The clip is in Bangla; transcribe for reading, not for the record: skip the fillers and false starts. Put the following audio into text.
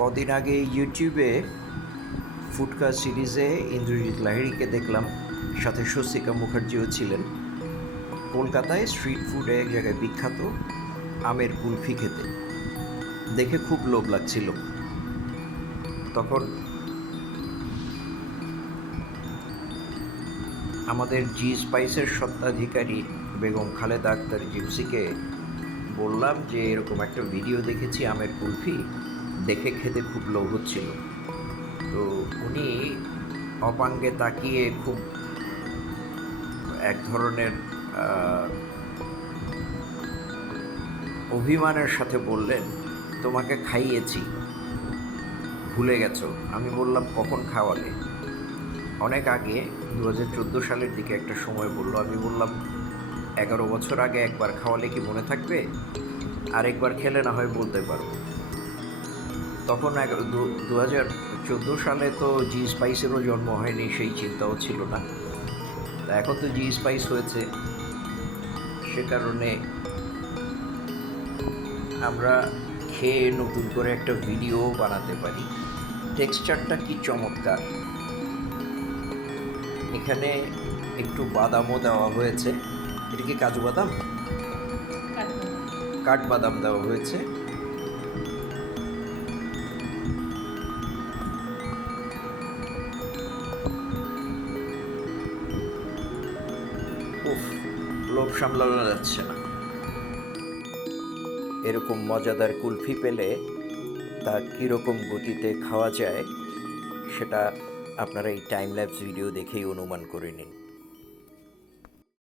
কদিন আগে ইউটিউবে ফুডকা সিরিজে ইন্দ্রজিৎ লাহিড়ীকে দেখলাম, সাথে স্বস্তিকা মুখার্জিও ছিলেন। কলকাতায় স্ট্রিট ফুডে এক জায়গায় বিখ্যাত আমের কুলফি খেতে দেখে খুব লোভ লাগছিল। তখন আমাদের জি স্পাইসের স্বত্বাধিকারী বেগম খালেদা আক্তার জিপসিকে বললাম যে এরকম একটা ভিডিও দেখেছি আমের কুলফি, দেখে খেতে খুব লোভ হচ্ছিল। তো উনি অপাঙ্গে তাকিয়ে খুব এক ধরনের অভিমানের সাথে বললেন, তোমাকে খাইয়েছি, ভুলে গেছো? আমি বললাম, কখন খাওয়ালে? অনেক আগে 2014 সালের দিকে একটা সময় বললো। আমি বললাম, 11 বছর আগে একবার খাওয়ালে কি মনে থাকবে? আরেকবার খেলে না হয় বলতে পারবো। তখন 2014 সালে তো জি স্পাইসেরও জন্ম হয়নি, সেই চিন্তাও ছিল না। তা এখন তো জি স্পাইস হয়েছে, সে কারণে আমরা খেয়ে নতুন করে একটা ভিডিও বানাতে পারি। টেক্সচারটা কি চমৎকার! এখানে একটু বাদামও দেওয়া হয়েছে। এটা কি কাজু বাদাম? কাঠবাদাম দেওয়া হয়েছে। উফ, লোভ সামলানো যাচ্ছে না। এরকম মজাদার কুলফি পেলে তা কীরকম গতিতে খাওয়া যায় সেটা আপনারা এই টাইম ল্যাপস ভিডিও দেখেই অনুমান করে নিন।